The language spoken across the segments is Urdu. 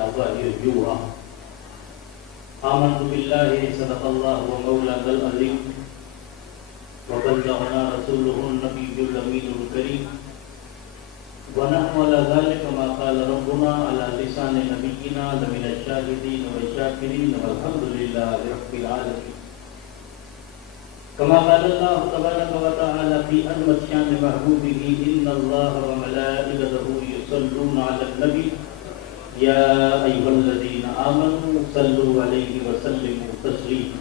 إلا وحي يوحى آمنت بالله صدق الله ومولانا العظيم وبلغنا رسوله النبي الأمين الكريم ونحن على ذلك ما قال ربنا على لسان نبينا لمن الشاهدين والشاكرين والحمد لله رب العالمين كما قال الله تبارك وتعالى في أنمت شان محبوبه إن الله وملائكته يصلون على النبي يا أيها الذين آمنوا صلوا عليه وسلموا تسليما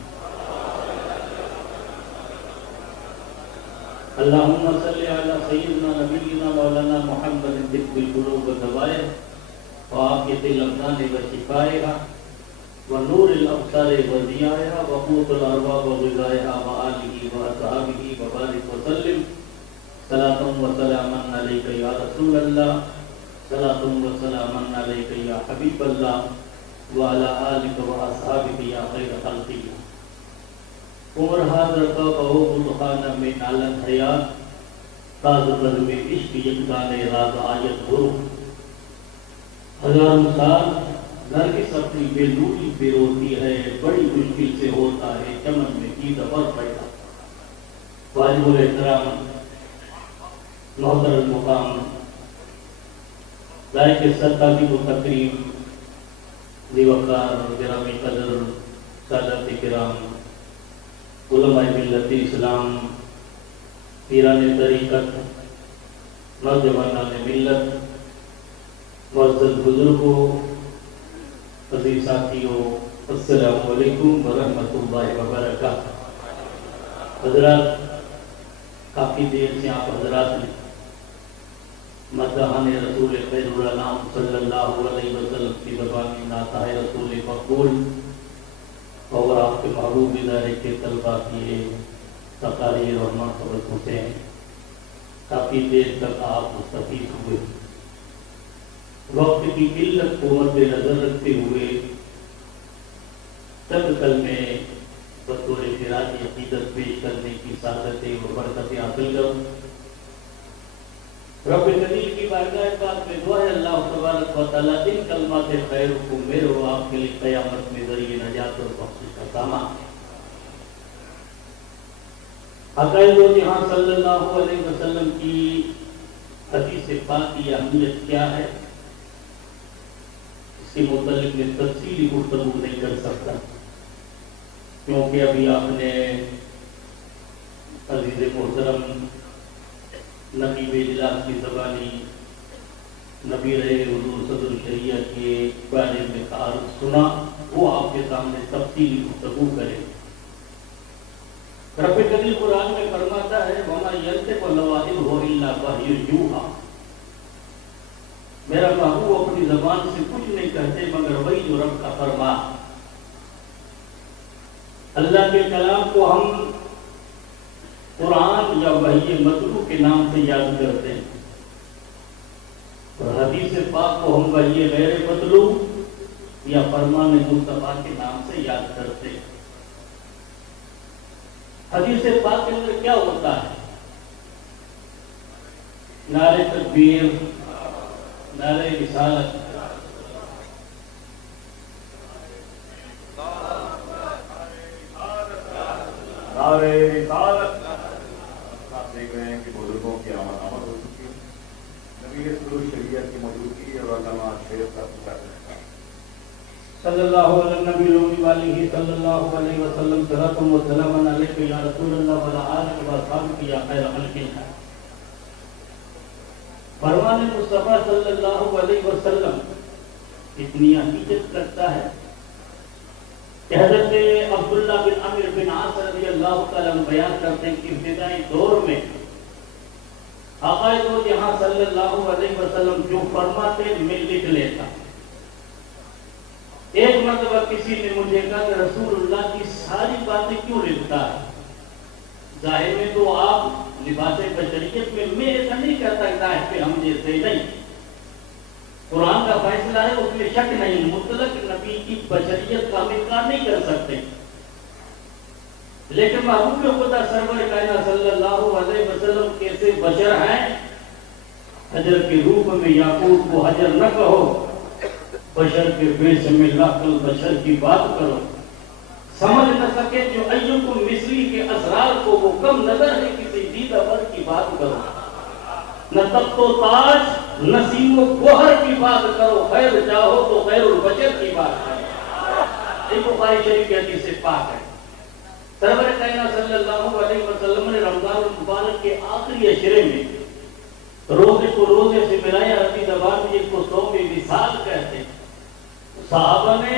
اللهم صل على سيدنا نبينا مولانا محمد طب القلوب ودوائها وعافية الأبدان وشفائها ونور الأبصار وضيائها وقوت الأرواح وغذائها وآله وأصحابه وبارك وسلم صلاة وسلاما عليك يا رسول الله صلاة وسلاما عليك يا حبيب الله وعلى آلك وأصحابك يا خير خلق الله عمر حاضر کا بہو خانہ میں نالن حیات تاز پر میں عشق یکدان راز آیت ہو ہزاروں سال نرگس اپنی بے نوری پہ روتی ہے بڑی مشکل سے ہوتا ہے چمن میں عید اور پیدا واجب الاحترام محترم مقام لائق سرکاری و تقریب دیوکار گرامی قدر سادات کرام علماء ملت اسلام پیران طریقت نوجوانان ملت معزز بزرگوں عزیز ساتھیوں السلام علیکم ورحمۃ اللہ وبرکاتہ حضرات کافی دیر سے آپ حضرات نے مدحان رسول خیر الانام صلی اللہ علیہ وسلم کی زبانی نعتہ رسول مقبول اور آپ کے محبوب ادارے کے طلباء کی تقاریر اور مرتبط ہوتے ہیں کافی دیر تک آپ مستفید ہوئے وقت کی قلت کو مد نظر رکھتے ہوئے چند کلمے بطور خراج عقیدت پیش کرنے کی سعادتیں اور برکتیں حاصل کروں رب کریم کی بارگاہ پاک میں دعا ہے اللہ تبارک و تعالیٰ ان کلمات خیر کو میرے و آپ کے لیے قیامت میں ذریعہ نجات اور بخشش کا سامان عقائد و جہاں صلی اللہ علیہ وسلم کی حدیث پاک کی اہمیت کیا ہے اس کے متعلق میں تفصیلی گفتگو نہیں کر سکتا کیونکہ ابھی آپ نے عزیز محترم نقیب اجلاس کی زبانی نبی رہے حضور صدر شریعہ کے بارے میں تعارف سنا وہ آپ کے سامنے تفصیلی گفتگو کرے رب کریم قرآن میں فرماتا ہے وَمَا يَنْطِقُ عَنِ الْهَوَىٰ إِلَّا وَحْيٌ يُوحَىٰ میرا محبوب اپنی زبان سے کچھ نہیں کہتے مگر وہی جو رب کا فرمان اللہ کے کلام کو ہم قرآن یا وحی مطلوع کے نام سے یاد کرتے ہیں اور حدیث پاک کو ہم وحی غیر مطلوع یا فرمان مصطفیٰ کے نام سے یاد کرتے ہیں حدیث پاک کے اندر کیا ہوتا ہے نعرہ تکبیر نعرہ رسالت نعرہ رسالت دیکھ رہے ہیں کہ بزرگوں کی آمد ہو چکی ہے نبی صدر شریعت کی موجودگی اور علامہ شیخ کا صلی اللہ علیہ نبی الامی والہ صلی اللہ علیہ وسلم صلاۃ و سلام علیک یا رسول اللہ وعلی آلہ و اصحابہ یا خیر خلق اللہ فرمان مصطفیٰ صلی اللہ علیہ وسلم اتنی حقیقت کرتا ہے کہ حضرت عبداللہ بن عامر بن عاص رضی اللہ تعالیٰ عنہ بیان کرتے ہیں کہ ابتدائی دور میں آقا دو جہاں صلی اللہ علیہ وسلم جو فرماتے میں لکھ لیتا ایک مرتبہ کسی نے مجھے کہا کہ رسول اللہ کی ساری باتیں کیوں لکھتا ہے ظاہر میں تو آپ لباس بشریت میں ایسا نہیں کہتا کہ ظاہر پہ ہم جیسے نہیں قرآن کا فیصلہ ہے اس میں شک نہیں مطلق نبی کی بشریت کا ہم انکار نہیں کر سکتے لیکن محبوب خدا سرور کائنات صلی اللہ علیہ وسلم کیسے بشر ہیں حجر کے روپ میں یعقوب کو حجر نہ کہو بشر کے بیچ میں لا کر بشر کی بات کرو، سمجھ نہ سکے جو ایکم مثلی کے اسرار کو وہ کم نظر ہے کسی دیدہ ور کی بات کرو، نہ تخت و تاج نسیم و گوہر کی بات کرو، خیر چاہو تو خیر البشر کی بات کرو۔ یہ بخاری شریف کی حدیث پاک ہے۔ سرور کائنات صلی اللہ علیہ وسلم نے رمضان المبارک کے آخری عشرے میں روزے کو روزے سے ملایا، عربی زبان میں جس کو صوم وصال کہتے ہیں، صحابہ نے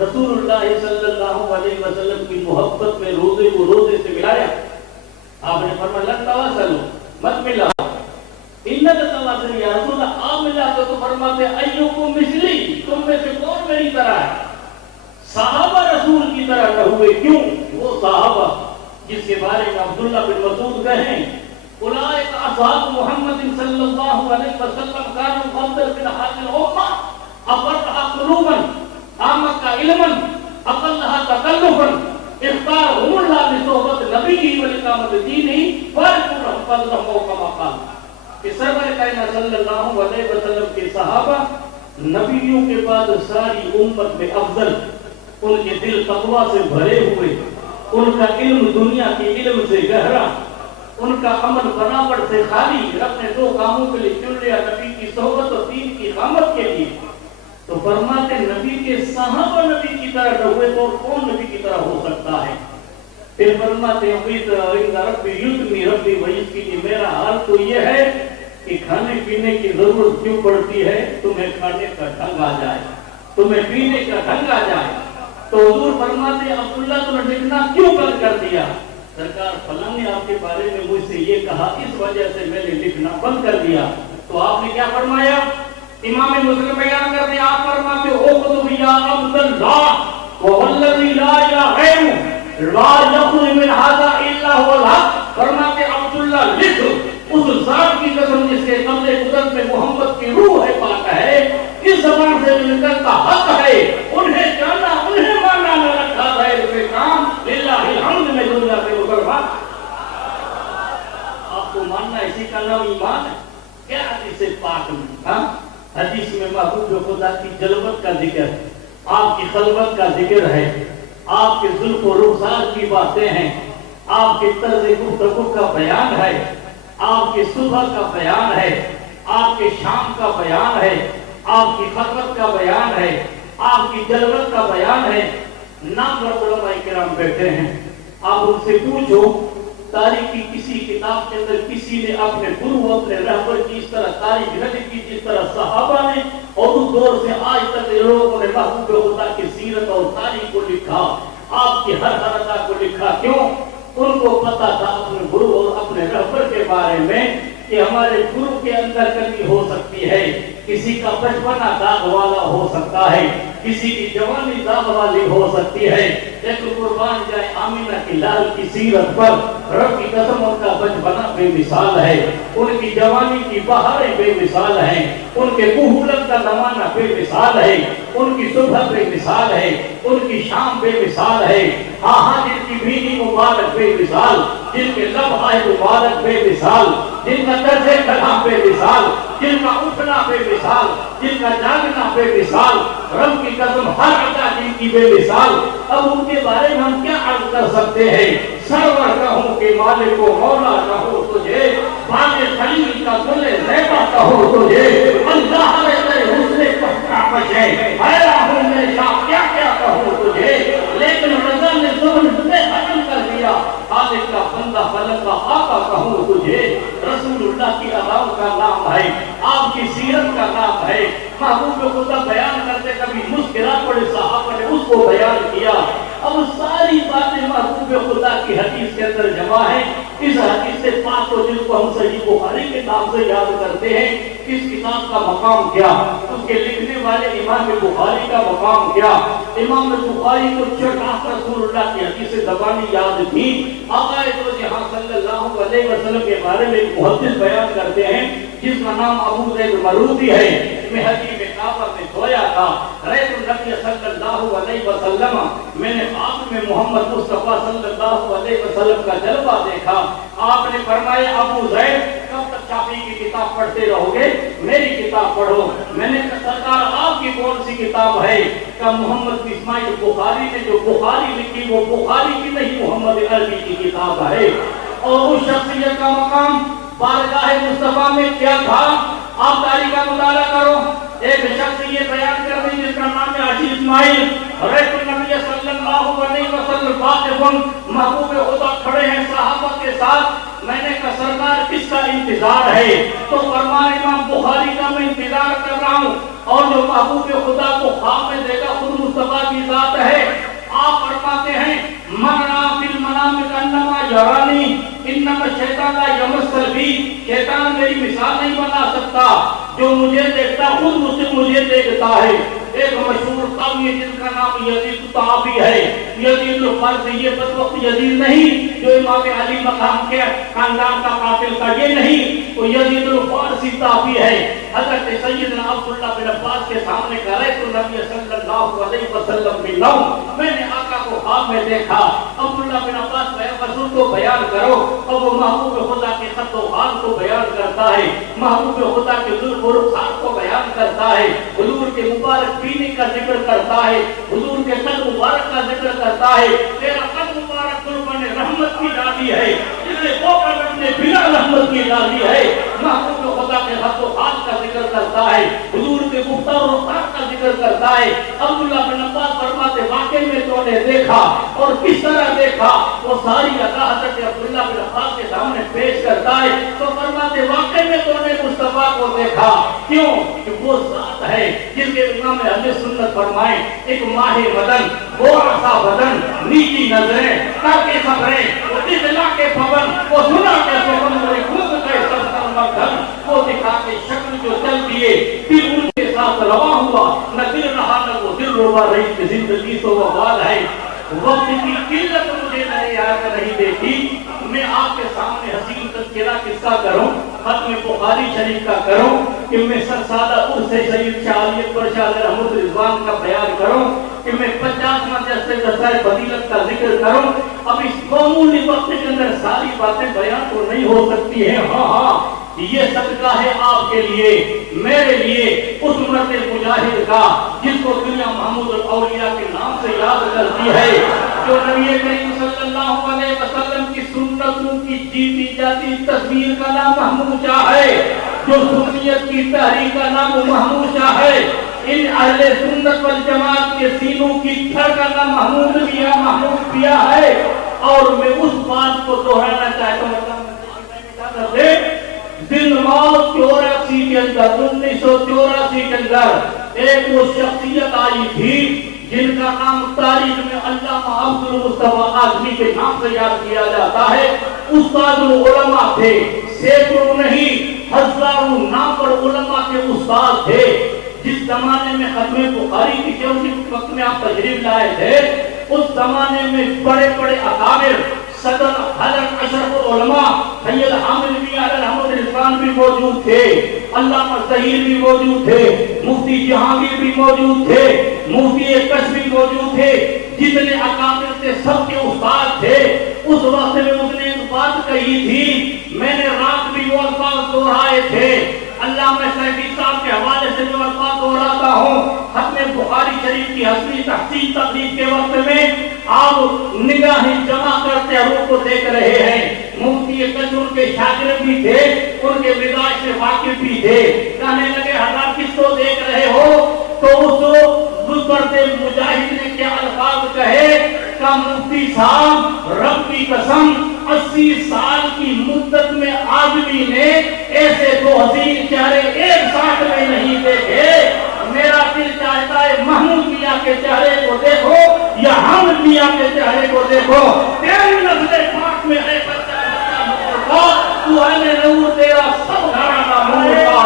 رسول اللہ صلی اللہ علیہ وسلم کی محبت میں روزے کو روزے سے ملایا۔ آپ نے فرمایا لن تواصلوا، مت ملا، انک تواصل یا رسول اللہ، آپ ملا تو فرماتے ایکم مثلی، تم میں سے کون میری طرح ہے؟ صحابہ رسول کی طرح نہ ہوئے، کیوں؟ وہ صحابہ جس کے بارے میں عبداللہ بن مسعود کہیں اولئک اصحاب محمد صلی اللہ علیہ وسلم كانوا افضل من هذه الامه، افرحها قلوبا، اعمق علما، اقلها تکلفا، اختارهم الله لصحبة نبيه ولإقامة دينه وارجو فضله كما قال کہ سرور کائنات صلی اللہ علیہ وسلم کے صحابہ نبیوں کے بعد ساری امت میں افضل، ان کے دل تقوی سے بھرے ہوئے، ان کا علم دنیا کے علم سے گہرا، ان کا عمل بناوٹ سے خالی، رب نے دو کاموں کے لیے چن لیا، نبی کی صحبت اور دین کی اقامت کے لیے۔ تو فرماتے نبی کے صحابہ نبی کی طرح نہ ہوئے تو کون نبی کی طرح ہو سکتا ہے؟ پھر فرماتے ربی یدنی ربی ویسقینی، میرا حال تو یہ ہے کہ کھانے پینے کی ضرورت کیوں پڑتی ہے؟ تمہیں کھانے کا ڈھنگ آ جائے، تمہیں پینے کا ڈھنگ آ جائے۔ تو حضور فرماتے عبداللہ تمہیں لکھنا کیوں بند کر دیا؟ سرکار فلاں نے آپ کے بارے میں مجھ سے یہ کہا، اس وجہ سے میں نے لکھنا بند کر دیا۔ تو آپ نے کیا فرمایا؟ امام مسلم بیان کرتے ہیں، آپ فرماتے اکتب یا عبداللہ والذی لا الہ غیرہ لا یخرج من ھذا الا هو الحق، فرماتے عبداللہ لکھ اس ذات کی قسم جس کے قبضے قدرت میں محمد کی روح ہے، پاک ہے، اس زبان سے جو نکلتا حق ہے، انہیں جانا انہیں ماننا نہ رکھا غیر سے کام، للہ الحمد میں دنیا پہ مسلمان۔ آپ کو ماننا اسی کا نام ایمان ہے؟ کیا حدیث پاک میں حدیث میں محبوب خدا کی جلوت کا ذکر ہے، آپ کی خلوت کا ذکر ہے، آپ کے زلف و رخسار کی باتیں ہیں، آپ کے طرز گفتگو کا بیان ہے، آپ کے صبح کا بیان ہے، آپ کے شام کا بیان ہے، آپ کی خلوت کا بیان ہے، آپ کی جلوت کا بیان ہے۔ نامور علماء کرام بیٹھے ہیں، آپ ان سے پوچھو تاریخ کی کسی کتاب کے اندر کسی نے اپنے گرو اپنے رہبر کی اس طرح تاریخ نہ لکھی جس طرح صحابہ نے اور اس دور سے آج تک لوگوں نے محبوب خدا کی سیرت اور تاریخ کو لکھا، آپ کی ہر حرکت کو لکھا۔ کیوں؟ ان کو پتا تھا اپنے گرو اور اپنے رہبر کے بارے میں کہ ہمارے گرو کے اندر کمی ہو سکتی ہے، کسی کا بچپنا داغ والا ہو سکتا ہے، کسی کی جوانی داغ والی ہو سکتی ہے، لیکن قربان جائے آمینہ کی لال کی سیرت پر، رب کی قسم ان کا بچپنا بے مثال ہے، ان کی جوانی کی بہاریں بے مثال ہیں، ان کے کہولت کا زمانہ بے مثال ہے، ان کی صبح بے مثال ہے، ان کی شام بے مثال ہے، ہاں جن کی بینی مبارک بے مثال، جن کے لمحہ مبارک بے مثال، جن کا طرز کلام بے مثال، جن کا اٹھنا بے مثال، جن کا جاگنا بے مثال، رب کی قسم ہر عطا جن کی بے مثال۔ اب ان کے بارے میں ہم کیا عرض کر سکتے ہیں؟ سرور کہوں کہ مالک و مولا کہوں تجھے، باغ خلیل کا گل زیبا کہوں تجھے، اللہ تیرے حسن پختہ بچے، حیران ہوں میں شاہ کیا کیا کہوں تجھے، لیکن رضا نے ظلم سے ختم کر دیا، خالق کا بندہ خلق کا آقا کہوں تجھے۔ رسول اللہ کی اذان کا نام ہے، آپ کی سیرت کا نام ہے، محبوب خدا بیان کرتے کبھی مسکرا پڑے، صحابہ نے اس کو بیان کیا۔ اب ساری باتیں محبوب خدا کی حدیث کے اندر جمع ہیں، اس حدیث سے پاک کو جن کو ہم صحیح بخاری کے نام سے یاد کرتے ہیں، اس کتاب کا مقام کیا، اس کے لکھنے والے امام بخاری کا مقام کیا۔ امام بخاری کو چٹاک رسول اللہ کی حدیث زبانی یاد تھی۔ آقا دو جہاں صلی اللہ علیہ وسلم کے بارے میں ایک محدث بیان کرتے ہیں جس کا نام ابو زید مرودی ہے، مہدی میں کعبہ میں سویا تھا، رأیت النبی صلی اللہ علیہ وسلم، میں نے آپ میں محمد مصطفیٰ صلی اللہ علیہ وسلم کا جلوہ دیکھا۔ آپ نے فرمایا ابو زید کب تک شافعی کی کتاب پڑھتے رہو گے؟ میری کتاب پڑھو۔ میں نے کہا سرکار آپ کی کون سی کتاب ہے؟ کہ محمد اسماعیل بخاری نے جو بخاری لکھی وہ بخاری کی نہیں محمد عربی کی کتاب ہے۔ اور اس شخصیت کا مقام بارگاہ مصطفیٰ میں کیا تھا؟ آپ تاریخ کا مطالعہ کرو۔ ایک شخص یہ بیان کر رہی جس کا نام ہے حاجی اسماعیل، رئیس النبی صلی اللہ علیہ وسلم واقفن، محبوب خدا کھڑے ہیں صحابہ کے ساتھ۔ میں نے کہا سرکار کس کا انتظار ہے؟ تو فرمایا امام بخاری کا میں انتظار کر رہا ہوں، اور جو محبوب خدا کو خواب میں دے گا خود مصطفیٰ کی ذات ہے۔ آپ فرماتے ہیں من را فی المنام کانما یرانی انما الشیطان لا یمثل بی، شیطان میری مثال نہیں بنا سکتا، جو مجھے دیکھتا خود مجھے دیکھتا ہے۔ ایک مشہور قوی جن کا نام یزید طابی ہے، یزید الفرس، یہ بس وقت یزید نہیں جو امام علی مقام کے خاندان کا قاتل تھا، یہ نہیں، وہ یزید الفارسی طابی ہے۔ حضرت سیدنا عبداللہ بن عباس کے سامنے کہا رہے تو نبی صلی اللہ علیہ وسلم کی نو، میں نے آقا کو خواب میں دیکھا۔ عبداللہ بن عباس رسول کو بیان کرو، اور وہ محبوب خدا کے خط و حال کو بیان کرتا ہے، محبوب خدا کے ظلم و رخسار کو بیان کرتا ہے، حضور کے مبارک پینے کا ذکر کرتا ہے، حضور کے قد مبارک کا ذکر کرتا ہے۔ تیرا قد مبارک قربان رحمت کی ڈالی ہے، جسے وہ قدم نے بلا رحمت کی ڈالی ہے۔ محبوب خدا کے خط و حال کا ذکر کرتا ہے، حضور کے گفتار و رخسار کا ذکر کرتا ہے۔ عبداللہ بن عباس فرماتے واقعی میں تو نے دیکھا، اور کس طرح دیکھا؟ وہ ساری عطا حضرت عبداللہ بن عباس کے سامنے پیش کرتا ہے، تو فرماتے واقعی میں تو نے مصطفیٰ کو دیکھا۔ کیوں؟ کہ وہ ذات ہے جس کے امام اہل سنت فرمائے ایک ماہ بدن، گورا سا بدن، نیچی نظریں، تاکہ خبریں، وہ دلا کے پون، وہ سنا کے سوگن، وہ خود کے سرسر مردن، وہ دکھا کے شکل جو چل دیے، پھر ان کے ساتھ روا ہوا، نہ دل رہا نہ وہ دل روبا رہی کہ زندگی تو وبال ہے۔ وقت کی قلت مجھے نئے یاد نہیں دیتی، میں آپ کے سامنے حسین تذکرہ قصہ کروں، ختم بخاری شریف کا کروں، کہ میں سرسادہ عرص سید شاہ علی اکبر شاہ رحمت رضوان کا بیان کروں، کہ میں 50 مجلس دستہ فضیلت کا ذکر کروں۔ اب اس معمولی وقت کے اندر ساری باتیں بیان تو نہیں ہو سکتی ہیں۔ ہاں یہ صدقہ ہے آپ کے لیے، میرے لیے، اس مرد مجاہد کا جس کو دنیا محمود الاولیاء کے نام سے یاد کرتی ہے، جو نبی کریم صلی اللہ علیہ وسلم کی سنتوں کی جیتی جاتی تصویر کا نام محمود شاہ ہے، جو سنیت کی تحریک کا نام محمود شاہ ہے۔ ان اہل سنت والجماعت کے سینوں کی دھڑکن محمود پیا ہے۔ اور میں اس بات کو دہرانا چاہتا ہوں، دن موت 84 کے اندر 1984 کے اندر ایک وہ شخصیت آئی تھی جن کا نام تاریخ میں علامہ عبد المصطفیٰ اعظمی کے نام سے یاد کیا جاتا ہے۔ استاد العلماء تھے، سینکڑوں نہیں ہزاروں نام پر علماء کے استاد تھے۔ جس زمانے میں ختم بخاری کی جو وقت میں آپ تشریف لائے تھے، اس زمانے میں بڑے بڑے اکابر صدر حضرت اشرف العلماء سید حامد بن علی رحمت رضوان بھی موجود تھے، علامہ ظہیر بھی موجود تھے، مفتی جہانگیر بھی موجود تھے، مفتی کش بھی موجود تھے۔ جتنے اکابر تھے سب کے استاد تھے۔ اس وقت میں اس نے ایک بات کہی تھی، میں نے رات بھی وہ الفاظ دہرائے تھے، علامہ سیفی صاحب کے حوالے سے جو الفاظ دہراتا ہوں، ختم بخاری شریف کی حسنی تحقیق تقریب کے وقت میں آپ نگاہیں جمع کرتے حروف کو دیکھ رہے ہیں۔ مفتی کش ان کے شاگرد بھی تھے، ان کے مزاج سے واقف بھی تھے۔ کہنے لگے حضرات کس کو دیکھ رہے ہو؟ تو اس بزرگ مجاہد نے کیا الفاظ کہے کہ مفتی صاحب رب کی قسم 80 سال کی مدت میں آدمی نے ایسے دو حسین چہرے ایک ساتھ میں نہیں دیکھے۔ میرا دل چاہتا ہے محمود میاں کے چہرے کو دیکھو یا حامد میاں کے چہرے کو دیکھو۔ تیری نسل پاک میں ہے بچہ کا، تو ہے نور تیرا سب گھرانا نور کا۔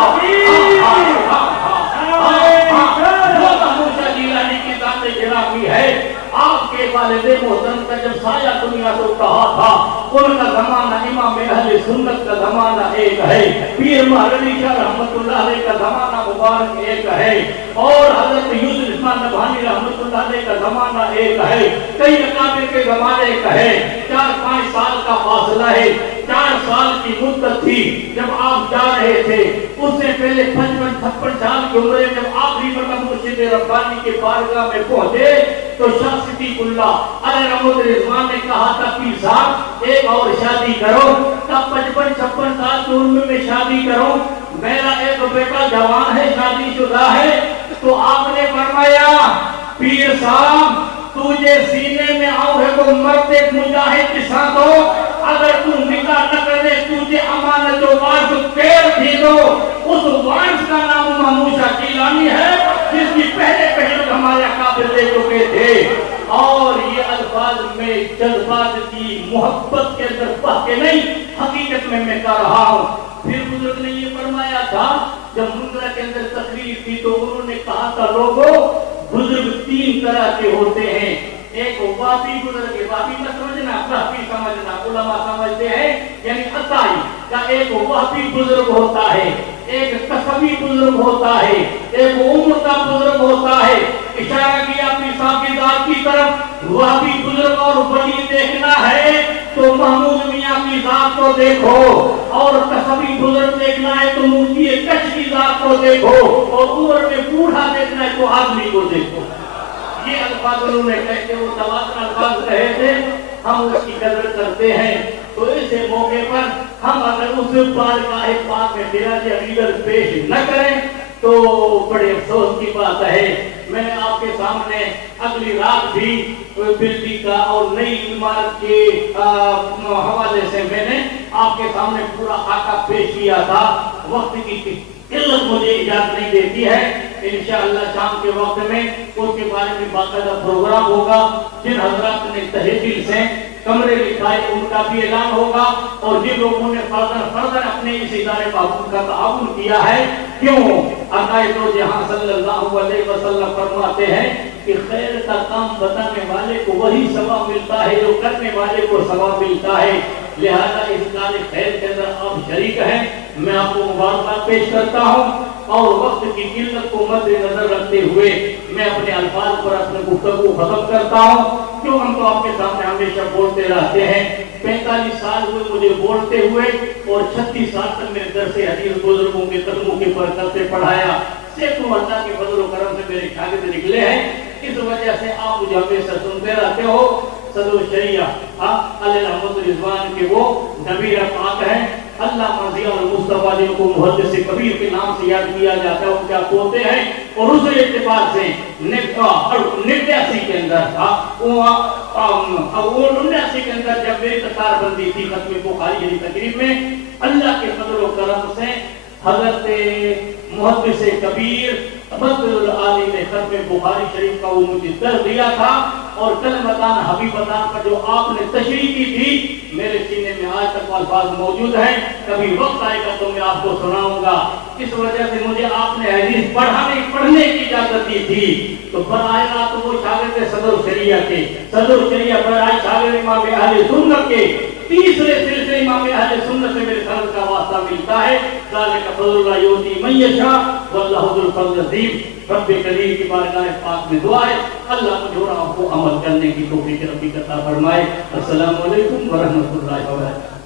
آپ کے والد محترم کا جب سایہ دنیا کو کہا تھا، ان کا زمانہ امام اہل سنت کا زمانہ ایک ہے، پیر مہرعلی شاہ رحمت اللہ علیہ کا زمانہ مبارک ایک ہے، اور حضرت یوسف عثمان نبہانی رحمت اللہ علیہ کا زمانہ ایک ہے، کئی اکابر کے زمانے کا ہے، 4-5 سال کا فاصلہ ہے۔ 4 سال کی مدت تھی جب آپ جا رہے تھے، اس سے پہلے 55-56 سال کی عمر میں جب آخری مرتبہ مرشد ربانی کے بارگاہ میں پہنچے تو شاہ صدیق اللہ علیہ رحمت رضوان نے کہا تھا پیر صاحب ایک اور شادی کرو، تب 55-56 سال کی عمر میں شادی کرو، میرا ایک بیٹا جوان ہے، شادی شدہ ہے۔ تو آپ نے فرمایا پیر صاحب تجھے سینے میں آؤ ہے تو مرد ایک مجاہد کے ساتھ ہو، اگر تم نکاح نہ کر دے تجھے امانت و وارث پیر بھی دو، اس وارث کا نام محمود شاہ گیلانی ہے جس کی پہلے ہمارے اکابر دے چکے تھے۔ اور یہ الفاظ میں جذبات کی محبت کے اندر بہ کے نہیں، حقیقت میں کہہ رہا ہوں۔ پھر بزرگ نے یہ فرمایا تھا جب منگرہ کے اندر تقریر تھی تو انہوں نے کہا تھا لوگوں بزرگ 3 طرح کے ہوتے ہیں، ایک وافی بزرگ ہے، وافی نہ سمجھنا، وافی سمجھنا، علماء سمجھتے ہیں یعنی عطائی کا ایک وافی بزرگ ہوتا ہے، ایک قصبی بزرگ ہوتا ہے، ایک عمر کا بزرگ ہوتا ہے۔ اشارہ کیا پیر صاحب کی ذات کی طرف، وافی بزرگ اور ولی دیکھنا ہے تو محمود میاں کی ذات کو دیکھو، اور قصبی بزرگ دیکھنا ہے تو مفتی کچھ کی ذات کو دیکھو، اور عمر میں بوڑھا دیکھنا ہے تو آدمی کو دیکھو۔ یہ الفاظ انہوں نے کہتے وہ تواتر الفاظ رہے تھے، ہم اس کی قدر کرتے ہیں۔ تو اس موقع پر ہم اگر اس بارگاہ پاک میں خراج عقیدت پیش نہ کریں تو بڑے افسوس کی بات ہے۔ میں نے آپ کے سامنے اگلی رات بھی بجلی کا اور نئی عمارت کے حوالے سے میں نے آپ کے سامنے پورا خاکہ پیش کیا تھا۔ وقت کی قلت مجھے اجازت نہیں دیتی ہے، انشاءاللہ شام کے وقت میں اس کے بارے میں باقاعدہ پروگرام ہوگا، جن حضرات نے تہہ دل سے کمرے لکھائے ان کا بھی اعلان ہوگا، اور جن لوگوں نے فردن اپنے اس ادارے کا تعاون کیا ہے، کیوں عقائد و جہاں صلی اللہ علیہ وسلم فرماتے ہیں کہ خیر کا کام بتانے والے کو وہی ثواب ملتا ہے جو کرنے والے کو ثواب ملتا ہے، لہذا اس کار خیر کے اندر آپ شریک ہیں۔ میں آپ کو مبارکباد پیش کرتا ہوں، اور وقت کی قلت کو مد نظر رکھتے ہوئے میں اپنے الفاظ پر اپنے گفتگو ختم کرتا ہوں، کیوں ہم تو آپ کے سامنے ہمیشہ بولتے رہتے ہیں۔ 45 سال ہوئے مجھے بولتے ہوئے، اور 36 سال تک میں درس حدیث بزرگوں کے قدموں کے برکت سے پڑھایا، سینکڑوں اللہ کے فضل و کرم سے میرے شاگرد نکلے ہیں، اس وجہ سے آپ مجھے ہمیشہ سنتے رہتے ہو۔ صدر الشریعہ علیہ رحمت رضوان کے وہ نبی پاک ہیں، علامہ ضیاء المصطفیٰ جن کو محدث کبیر کے نام سے یاد کیا جاتا ہے، ان کیا پوتے ہیں، اور اس اعتبار سے 89 کے اندر تھا 79 کے اندر جب میری قطار بندی تھی ختم بخاری یعنی تقریب میں، اللہ کے فضل و کرم سے حضرت محدث کبیر بدر العالی نے ختم بخاری شریف کا وہ مجھے درس دیا تھا، اور کلمتان حبیبتان پر جو آپ نے تشریح کی تھی میرے سینے میں آج تک الفاظ موجود ہیں، کبھی وقت آئے گا تو میں آپ کو سناؤں گا۔ اس وجہ سے مجھے آپ نے حدیث پڑھنے کی اجازت دی تھی، تو براہ راست وہ شاگرد صدر الشریعہ کے براہ شاگرد امام اہل سنت کے تیسرے سلسلے امام اہل سنت سے میرے سند کا واسطہ ملتا ہے۔ ذالک فضل اللہ یؤتی من یشاء واللہ ذو الفضل العظیم۔ رب کریم کی بارگاہ پاک میں دعا ہے اللہ مجھے اور آپ کو عمل کرنے کی توفیق ربی عطا فرمائے۔ السلام علیکم ورحمۃ اللہ وبرکاتہ۔